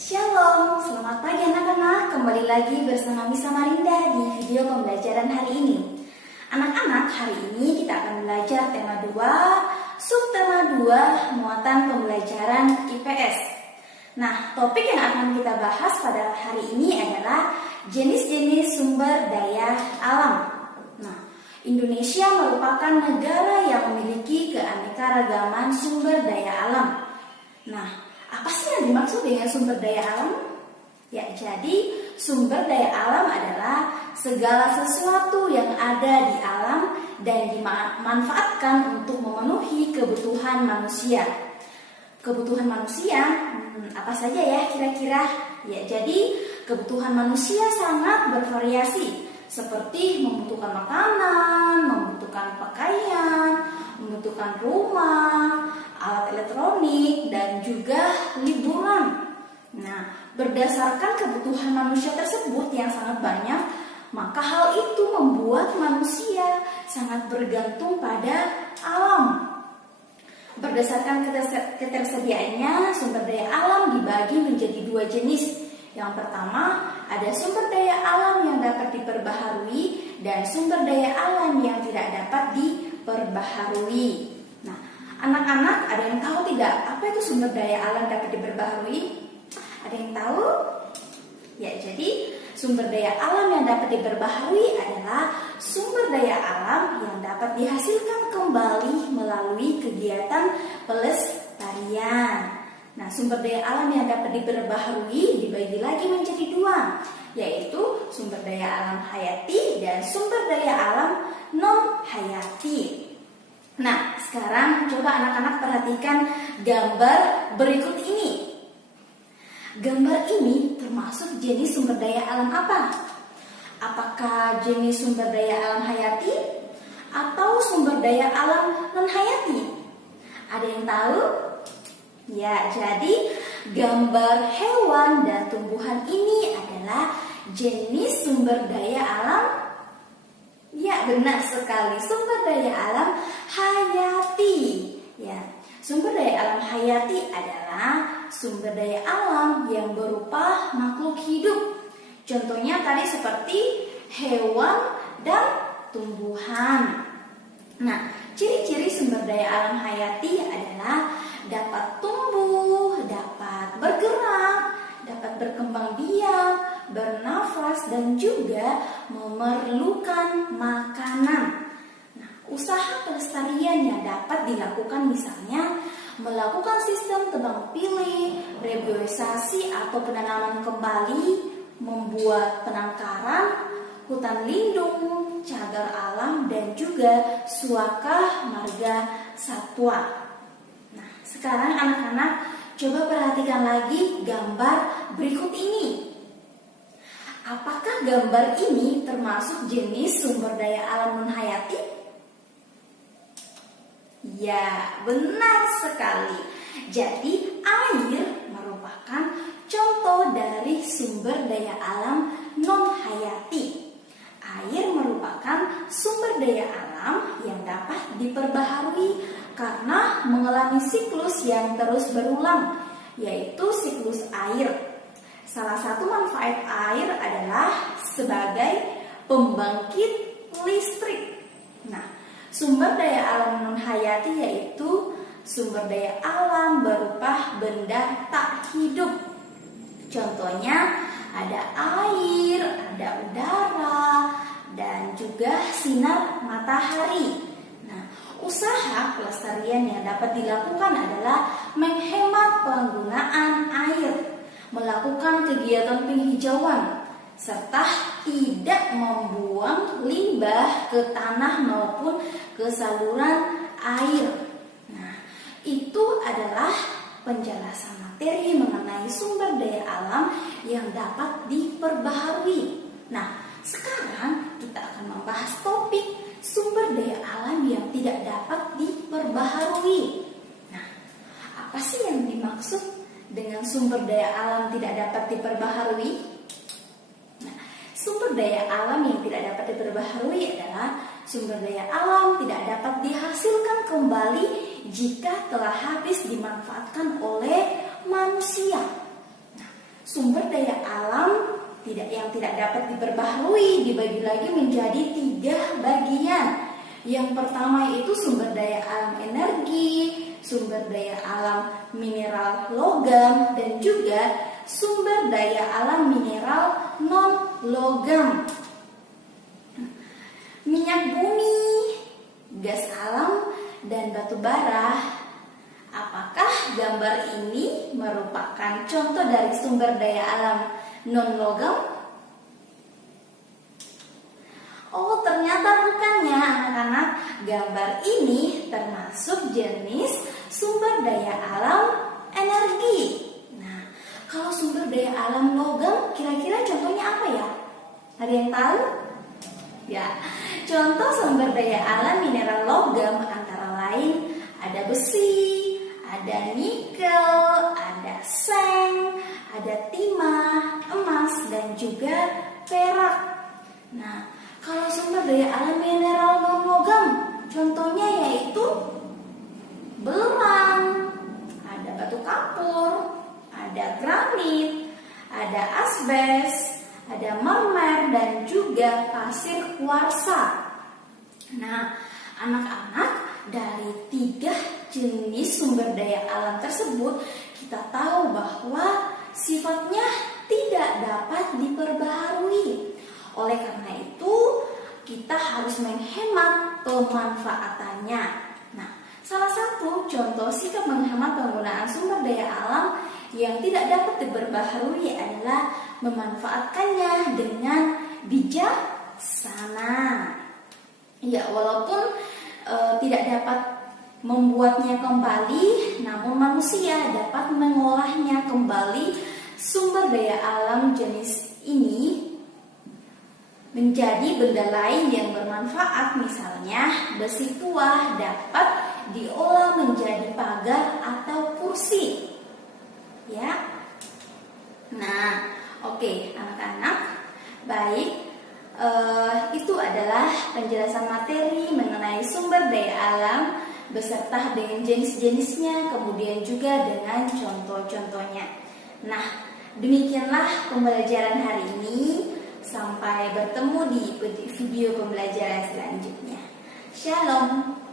Shalom, selamat pagi anak-anak. Kembali lagi bersama Miss Samarinda di video pembelajaran hari ini. Anak-anak, hari ini kita akan belajar tema 2, subtema 2, muatan pembelajaran IPS. Nah, topik yang akan kita bahas pada hari ini adalah jenis-jenis sumber daya alam. Nah, Indonesia merupakan negara yang memiliki keanekaragaman sumber daya alam. Nah, apa sih yang dimaksud dengan sumber daya alam? Ya, jadi sumber daya alam adalah segala sesuatu yang ada di alam dan dimanfaatkan untuk memenuhi kebutuhan manusia. Kebutuhan manusia, apa saja ya kira-kira? Ya, jadi kebutuhan manusia sangat bervariasi, seperti membutuhkan makanan, membutuhkan pakaian, membutuhkan rumah, alat elektronik, dan juga liburan. Nah, berdasarkan kebutuhan manusia tersebut yang sangat banyak, maka hal itu membuat manusia sangat bergantung pada alam. Berdasarkan ketersediaannya, sumber daya alam dibagi menjadi 2 jenis. Yang pertama, ada sumber daya alam yang dapat diperbaharui dan sumber daya alam yang tidak dapat diperbaharui. Nah, anak-anak, ada yang tahu tidak apa itu sumber daya alam dapat diperbaharui? Ada yang tahu? Ya, jadi sumber daya alam yang dapat diperbaharui adalah sumber daya alam yang dapat dihasilkan kembali melalui kegiatan pelestarian. Nah, sumber daya alam yang dapat diperbaharui dibagi lagi menjadi 2, yaitu sumber daya alam hayati dan sumber daya alam non-hayati. Nah, sekarang coba anak-anak perhatikan gambar berikut ini. Gambar ini termasuk jenis sumber daya alam apa? Apakah jenis sumber daya alam hayati atau sumber daya alam non-hayati? Ada yang tahu? Ya, jadi gambar hewan dan tumbuhan ini adalah jenis sumber daya alam. Ya, benar sekali, sumber daya alam hayati. Ya, sumber daya alam hayati adalah sumber daya alam yang berupa makhluk hidup. Contohnya tadi seperti hewan dan tumbuhan. Nah, ciri-ciri sumber daya alam hayati adalah dapat tumbuh, dapat bergerak, dapat berkembang biak, bernafas, dan juga memerlukan makanan. Nah, usaha pelestarian yang dapat dilakukan misalnya melakukan sistem tebang pilih, reboisasi atau penanaman kembali, membuat penangkaran, hutan lindung, cagar alam, dan juga suaka marga satwa. Nah, sekarang anak-anak coba perhatikan lagi gambar berikut ini. Apakah gambar ini termasuk jenis sumber daya alam non-hayati? Ya, benar sekali. Jadi, air merupakan contoh dari sumber daya alam non-hayati. Air merupakan sumber daya alam yang dapat diperbaharui karena mengalami siklus yang terus berulang, yaitu siklus air. Salah satu manfaat air adalah sebagai pembangkit listrik. Nah, sumber daya alam non-hayati yaitu sumber daya alam berupa benda tak hidup. Contohnya ada air, ada udara, dan juga sinar matahari. Nah, usaha pelestarian yang dapat dilakukan adalah menghemat penggunaan air, melakukan kegiatan penghijauan, serta tidak membuang limbah ke tanah maupun ke saluran air. Nah, itu adalah penjelasan materi mengenai sumber daya alam yang dapat diperbaharui. Nah, sekarang kita akan membahas topik sumber daya alam yang tidak dapat diperbaharui. Nah, apa sih yang dimaksud dengan sumber daya alam tidak dapat diperbaharui? Nah, sumber daya alam yang tidak dapat diperbaharui adalah sumber daya alam tidak dapat dihasilkan kembali jika telah habis dimanfaatkan oleh manusia. Nah, sumber daya alam yang tidak dapat diperbaharui dibagi lagi menjadi 3 bagian. Yang pertama itu sumber daya alam energi, sumber daya alam mineral logam, dan juga sumber daya alam mineral non-logam. Minyak bumi, gas alam, dan batu bara. Apakah gambar ini merupakan contoh dari sumber daya alam non-logam? Oh, ternyata bukannya anak-anak. Gambar ini termasuk jenis sumber daya alam energi. Nah, kalau sumber daya alam logam, kira-kira contohnya apa ya? Ada yang tahu? Ya, contoh sumber daya alam mineral logam antara lain ada besi, ada nikel, ada seng, ada timah, emas, dan juga perak. Nah, kalau sumber daya alam mineral non-logam, contohnya yaitu belerang, ada batu kapur, ada granit, ada asbes, ada mermer, dan juga pasir kuarsa. Nah, anak-anak, dari 3 jenis sumber daya alam tersebut, kita tahu bahwa sifatnya tidak dapat diperbaharui. Oleh karena itu, kita harus menghemat pemanfaatannya. Nah, salah satu contoh sikap menghemat penggunaan sumber daya alam yang tidak dapat diperbaharui adalah memanfaatkannya dengan bijaksana. Ya, walaupun tidak dapat membuatnya kembali, namun manusia dapat mengolahnya kembali sumber daya alam jenis ini menjadi benda lain yang bermanfaat. Misalnya, besi tua dapat diolah menjadi pagar atau kursi. Ya. Nah, oke, anak-anak, baik. Itu adalah penjelasan materi mengenai sumber daya alam beserta dengan jenis-jenisnya, kemudian juga dengan contoh-contohnya. Nah, demikianlah pembelajaran hari ini. Sampai bertemu di video pembelajaran selanjutnya. Shalom.